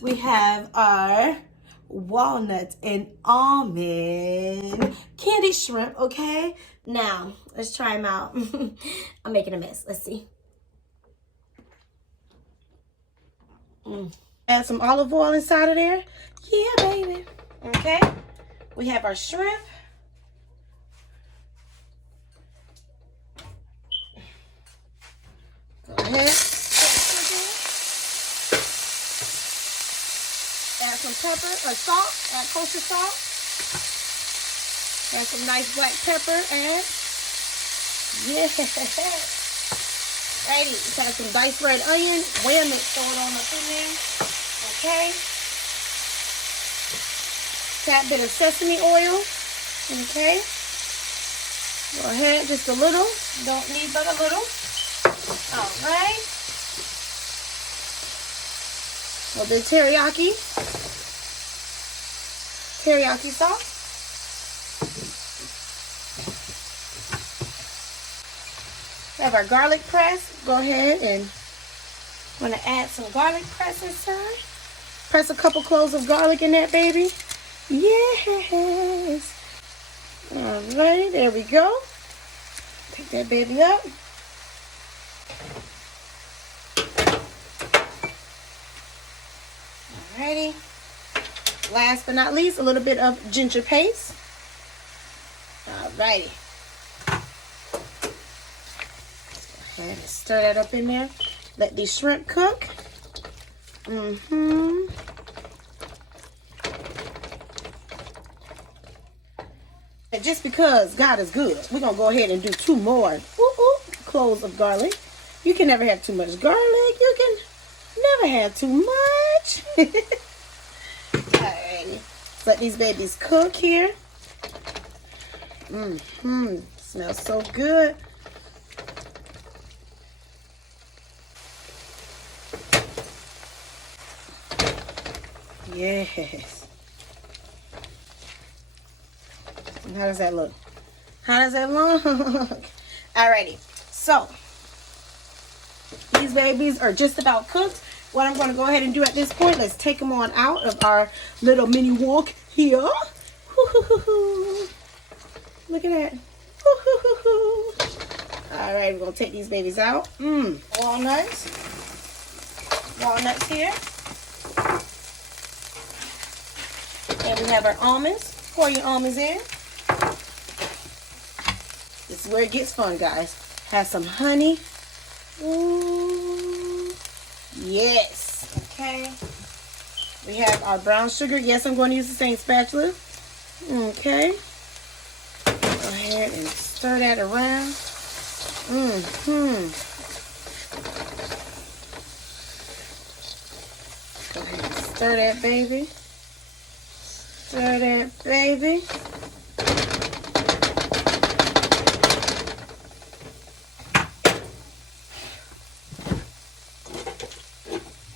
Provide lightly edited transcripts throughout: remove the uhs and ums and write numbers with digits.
we have our walnut and almond candy shrimp, okay? Now, let's try them out. I'm making a mess. Let's see. Add some olive oil inside of there. Yeah, baby. Okay. We have our shrimp. Go ahead. Add some pepper or salt. Add kosher salt. Add some nice black pepper and righty. Add some diced red onion. Wham it. Throw it on up in there. Okay. That bit of sesame oil. Okay. Go ahead, just a little. Don't need but a little. All right. A little bit of teriyaki sauce. We have our garlic press. Go ahead and I'm gonna add some garlic press inside. Press a couple cloves of garlic in that, baby. Yes. All right, there we go. Take that baby up. Alrighty. Last but not least, a little bit of ginger paste. Alrighty. Go ahead and stir that up in there. Let these shrimp cook. And just because God is good, we're going to go ahead and do 2 more cloves of garlic. You can never have too much garlic. You can never have too much. Alrighty. Let these babies cook here. Smells so good. Yes. And how does that look? How does that look? Alrighty. So, these babies are just about cooked. What I'm going to go ahead and do at this point, let's take them on out of our little mini wok here. Look at that. Alright, we're going to take these babies out. Walnuts. Walnuts here. And we have our almonds. Pour your almonds in. This is where it gets fun, guys. Have some honey. Ooh. Yes. Okay. We have our brown sugar. Yes, I'm going to use the same spatula. Okay. Go ahead and stir that around. Go ahead and stir that baby. Stir that baby.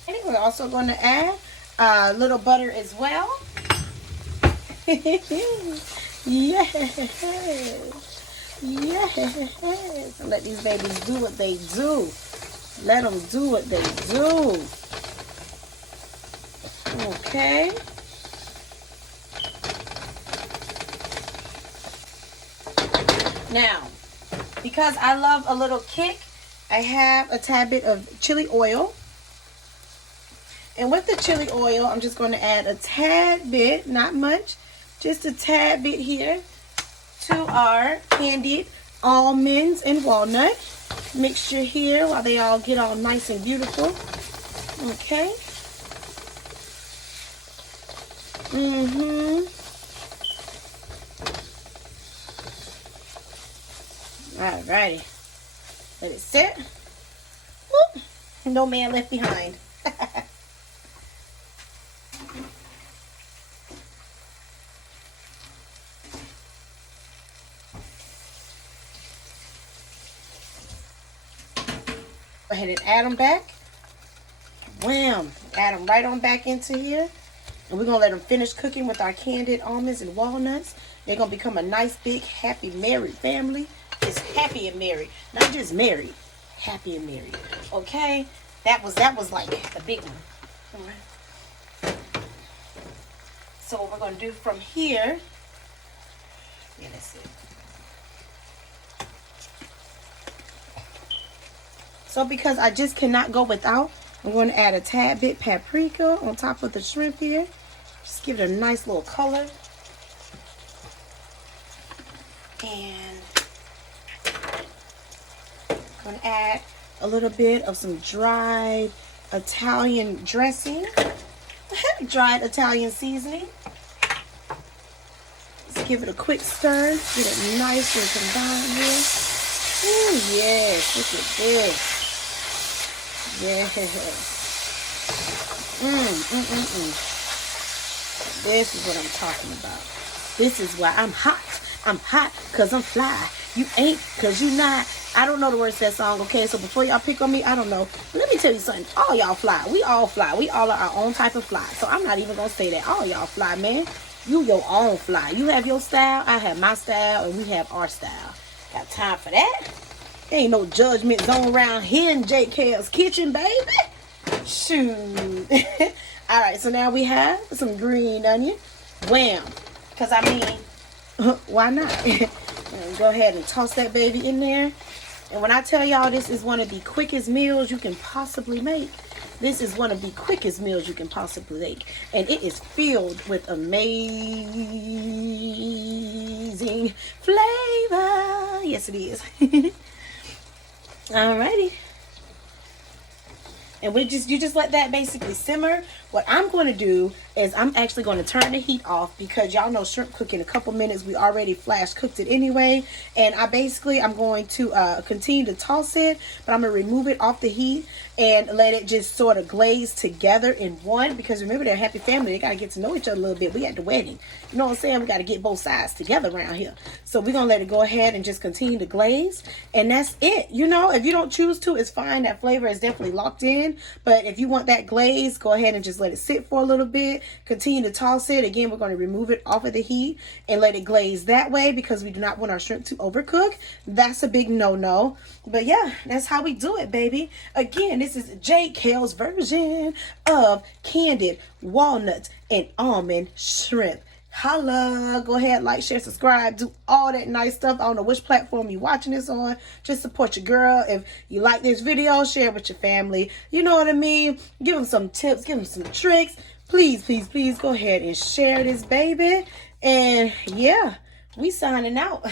And we're also going to add a little butter as well. Yes. Yes. And let these babies do what they do. Let them do what they do. Okay. Now, because I love a little kick, I have a tad bit of chili oil. And with the chili oil, I'm just going to add a tad bit, not much, just a tad bit here to our candied almonds and walnut mixture here while they all get all nice and beautiful. Okay. Alrighty. Let it sit. Whoop. No man left behind. Go ahead and add them back. Wham! Add them right on back into here. And we're going to let them finish cooking with our candied almonds and walnuts. They're going to become a nice, big, happy, married family. It's happy and married. Not just married. Happy and married. Okay? That was like the big one. All right. So what we're going to do from here, yeah, that's it. So because I just cannot go without, I'm going to add a tad bit paprika on top of the shrimp here. Just give it a nice little color. And I'm going to add a little bit of some dried Italian dressing. I have dried Italian seasoning. Let's give it a quick stir. Get it nice and combined here. Ooh, yes, look at this. Yes. This is what I'm talking about. This is why I'm hot. I'm hot because I'm fly. You ain't because you not. I don't know the words to that song, okay? So before y'all pick on me, I don't know. Let me tell you something. All y'all fly. We all fly. We all are our own type of fly. So I'm not even going to say that. All y'all fly, man. You your own fly. You have your style. I have my style. And we have our style. Got time for that? Ain't no judgment zone around here in JKellz kitchen, baby. Shoot. All right, so now we have some green onion. Wham. Because, I mean, why not? Go ahead and toss that baby in there. And when I tell y'all this is one of the quickest meals you can possibly make, this is one of the quickest meals you can possibly make. And it is filled with amazing flavor. Yes, it is. Alrighty. And you just let that basically simmer. What I'm going to do is I'm actually going to turn the heat off because y'all know shrimp cook in a couple minutes. We already flash cooked it anyway. And I'm going to continue to toss it, but I'm going to remove it off the heat and let it just sort of glaze together in one. Because remember, they're a happy family. They got to get to know each other a little bit. We at the wedding. You know what I'm saying? We got to get both sides together around here. So we're going to let it go ahead and just continue to glaze. And that's it. You know, if you don't choose to, it's fine. That flavor is definitely locked in. But if you want that glaze, go ahead and just let it sit for a little bit. Continue to toss it. Again, we're going to remove it off of the heat and let it glaze that way because we do not want our shrimp to overcook. That's a big no-no. But yeah, that's how we do it, baby. Again, this is JKellz version of Candid Walnut and Almond Shrimp. Holla. Go ahead, like, share, subscribe, do all that nice stuff. I don't know which platform you're watching this on. Just support your girl. If you like this video, share it with your family. You know what I mean? Give them some tips. Give them some tricks. Please, please, please go ahead and share this, baby. And yeah, we signing out.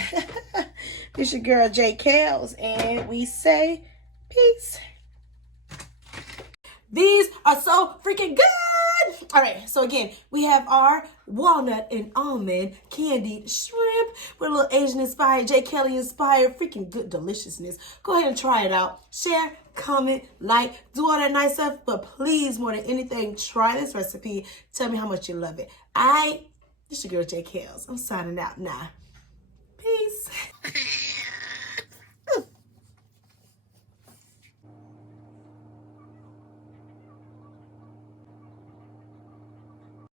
This your girl, JKellz, and we say peace. These are so freaking good. All right, so again, we have our walnut and almond candied shrimp with a little Asian inspired, JKellz inspired, freaking good deliciousness. Go ahead and try it out. Share, comment, like, do all that nice stuff. But please, more than anything, try this recipe. Tell me how much you love it. This your girl, JKellz. I'm signing out now. Peace.